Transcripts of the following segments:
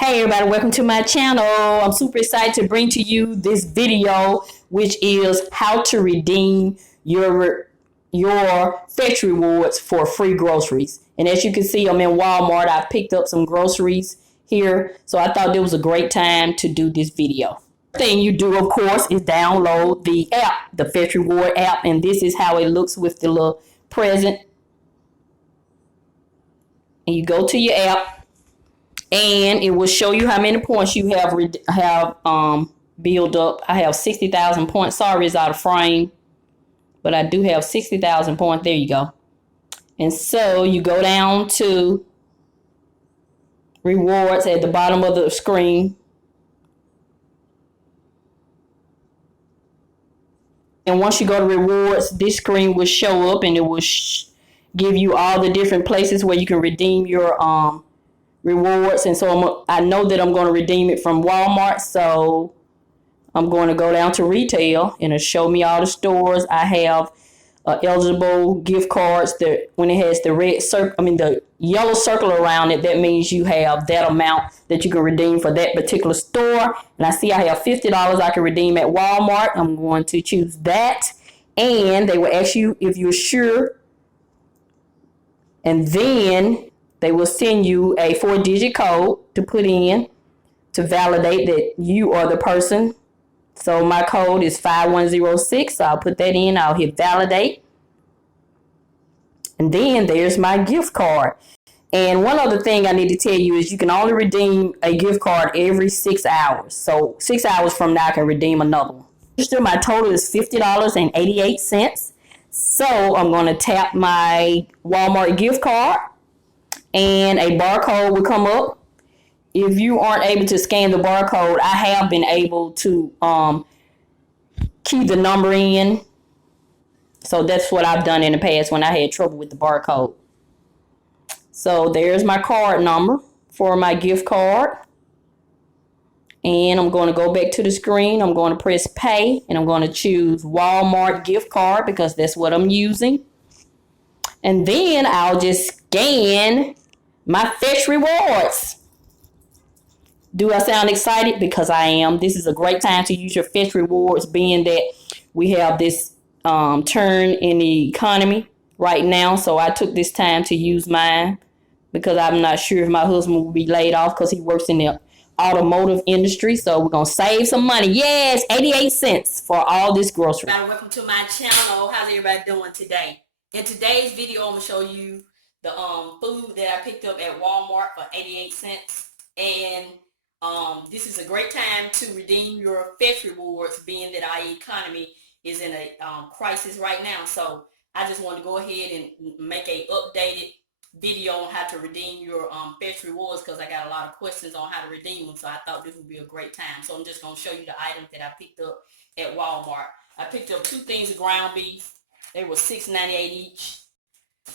Hey everybody, welcome to my channel. I'm super excited to bring to you this video, which is how to redeem your fetch rewards for free groceries. And as you can see, I'm in Walmart. I picked up some groceries here, so I thought it was a great time to do this video. The thing you do, of course, is download the app, the Fetch Reward app, and this is how it looks with the little present. And you go to your app, and it will show you how many points you have built up. I have 60,000 points. Sorry, it's out of frame, but I do have 60,000 points. There you go. And so you go down to rewards at the bottom of the screen. And once you go to rewards, this screen will show up, and it will give you all the different places where you can redeem your rewards. And so I know that I'm going to redeem it from Walmart, so I'm going to go down to retail, and it'll show me all the stores I have eligible gift cards. That when it has the red circle, the yellow circle around it, that means you have that amount that you can redeem for that particular store. And I see I have $50 I can redeem at Walmart. I'm going to choose that, and they will ask you if you're sure, and then they will send you a 4-digit code to put in to validate that you are the person. So my code is 5106. So I'll put that in. I'll hit validate. And then there's my gift card. And one other thing I need to tell you is you can only redeem a gift card every 6 hours. So 6 hours from now I can redeem another one. My total is $50.88. So I'm going to tap my Walmart gift card, and a barcode will come up. If you aren't able to scan the barcode, I have been able to key the number in. So that's what I've done in the past when I had trouble with the barcode. So there's my card number for my gift card. And I'm going to go back to the screen. I'm going to press pay, and I'm going to choose Walmart gift card because that's what I'm using. And then I'll just scan my fetch rewards. Do I sound excited? Because I am. This is a great time to use your fetch rewards, being that we have this turn in the economy right now. So I took this time to use mine because I'm not sure if my husband will be laid off because he works in the automotive industry. So we're going to save some money. Yes, 88 cents for all this grocery. Welcome to my channel. How's everybody doing today? In today's video, I'm going to show you the food that I picked up at Walmart for 88 cents. And this is a great time to redeem your fetch rewards, being that our economy is in a crisis right now. So I just want to go ahead and make a updated video on how to redeem your fetch rewards, because I got a lot of questions on how to redeem them. So I thought this would be a great time. So I'm just going to show you the items that I picked up at Walmart. I picked up 2 things of ground beef. They were $6.98 each.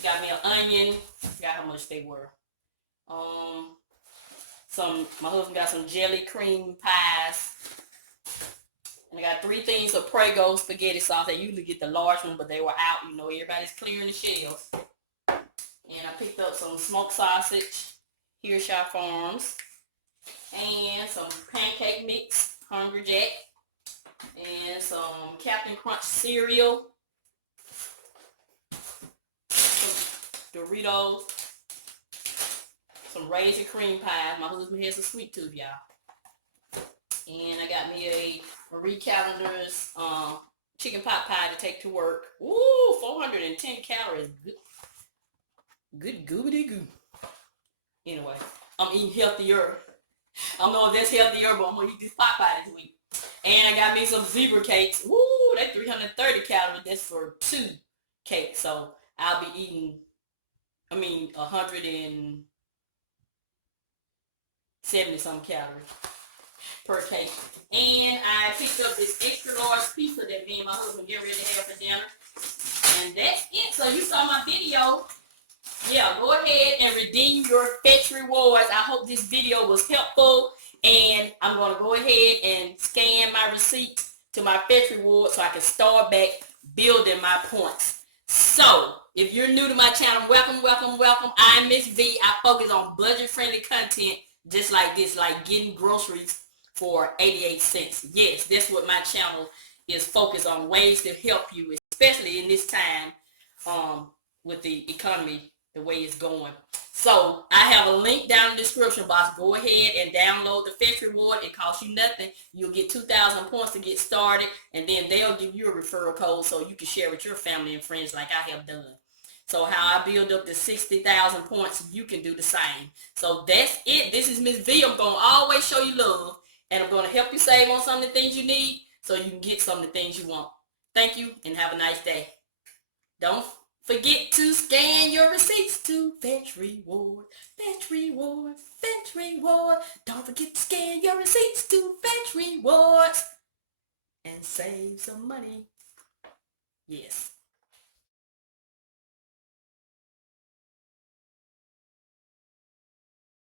Got me an onion. Forgot how much they were. My husband got some jelly cream pies. And I got 3 things of Prego spaghetti sauce. They usually get the large one, but they were out. You know, everybody's clearing the shelves. And I picked up some smoked sausage, Hershey Farms, and some pancake mix, Hungry Jack, and some Captain Crunch cereal, some Doritos, some raisin cream pies. My husband has a sweet tooth, y'all. And I got me a Marie Callender's chicken pot pie to take to work. Ooh, 410 calories. Good goobity goo. Anyway, I'm eating healthier. I don't know if that's healthier, but I'm going to eat this pot pie this week. And I got me some zebra cakes. Woo, that's 330 calories. That's for 2 cakes. So I'll be eating, 170 some calories per cake. And I picked up this extra large pizza that me and my husband get ready to have for dinner. And that's it. So you saw my video. Yeah, go ahead and redeem your fetch rewards. I hope this video was helpful. And I'm going to go ahead and scan my receipt to my fetch reward so I can start back building my points. So, if you're new to my channel, welcome, welcome, welcome. I'm Miss V. I focus on budget-friendly content just like this, like getting groceries for 88 cents. Yes, that's what my channel is focused on, ways to help you, especially in this time with the economy the way it's going. So I have a link down in the description box. Go ahead and download the Fetch Reward. It costs you nothing. You'll get 2,000 points to get started, and then they'll give you a referral code so you can share with your family and friends like I have done. So how I build up to 60,000 points, you can do the same. So that's it. This is Miss V. I'm going to always show you love, and I'm going to help you save on some of the things you need so you can get some of the things you want. Thank you, and have a nice day. Don't forget to scan your receipts to Fetch Reward. Fetch Reward. Fetch Reward. Don't forget to scan your receipts to Fetch Rewards and save some money. Yes.